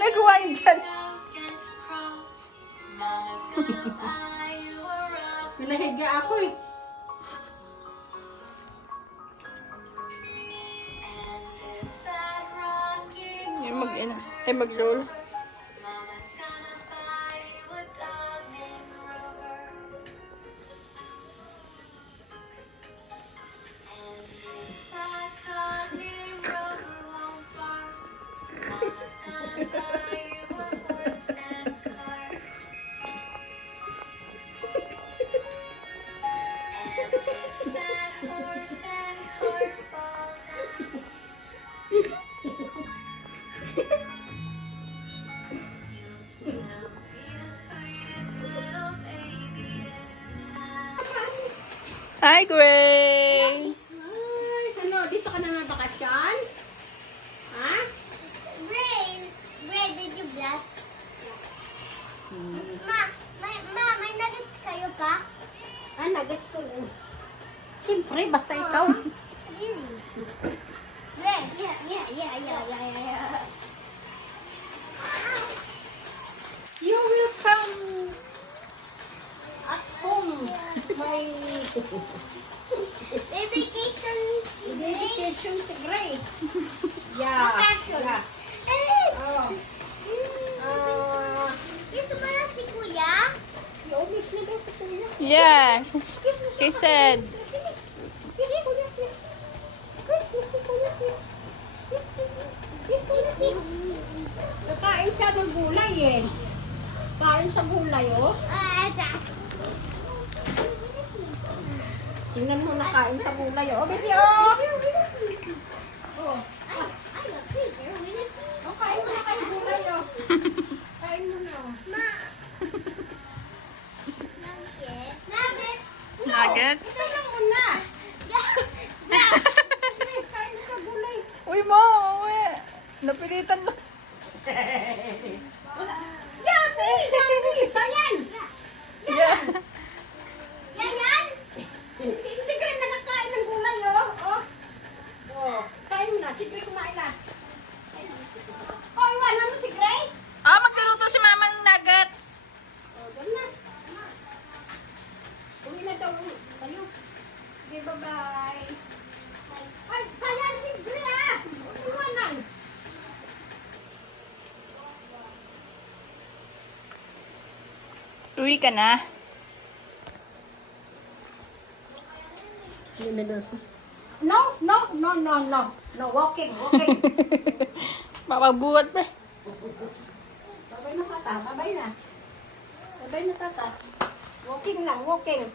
Nagawa yun dyan. Pinahiga ako eh. Mag-roll. Hi, Gray! Ay, ano, dito ka na nga bakasyon? Ha? Ray, did you bless? May nuggets kayo pa? Ah, nuggets ko. Siyempre, basta ikaw. Really? Ray, yeah. You will come at home. My vacation si Gray. Yeah. Vacation. Yeah. Oh. Gusto mo na si Kuya? You miss na daw sa kuya. Yeah, he said. Nakain siya ng gulay eh. Kain sa gulay oh. Tingnan mo nakain sa gulay oh. Baby oh. Oh. Oh, kain mo na kayo gulay oh. Kain mo na oh. Nuggets. Nuggets? Ito lang muna. Kain mo sa gulay. Uy, ma! Uwi! Napilitan lang. Yummy! Yummy! Sayan! Yeah. Yan? Si Gray nakakain ng gulay oh. Oh. Oh. Kain mo na. Si Gray kumain na. Oh, iwanan mo si Gray. Ah, magluluto si Mama ng nuggets. Oh, doon na. Uwi na daw. Ano? Okay, bye-bye. Ay, sayang si Gray ah! Iwanan. Uwi ka na. No. No, walking. Mapagbuhat pa. Babay na tata, babay na. Babay na tata. Walking lang, walking.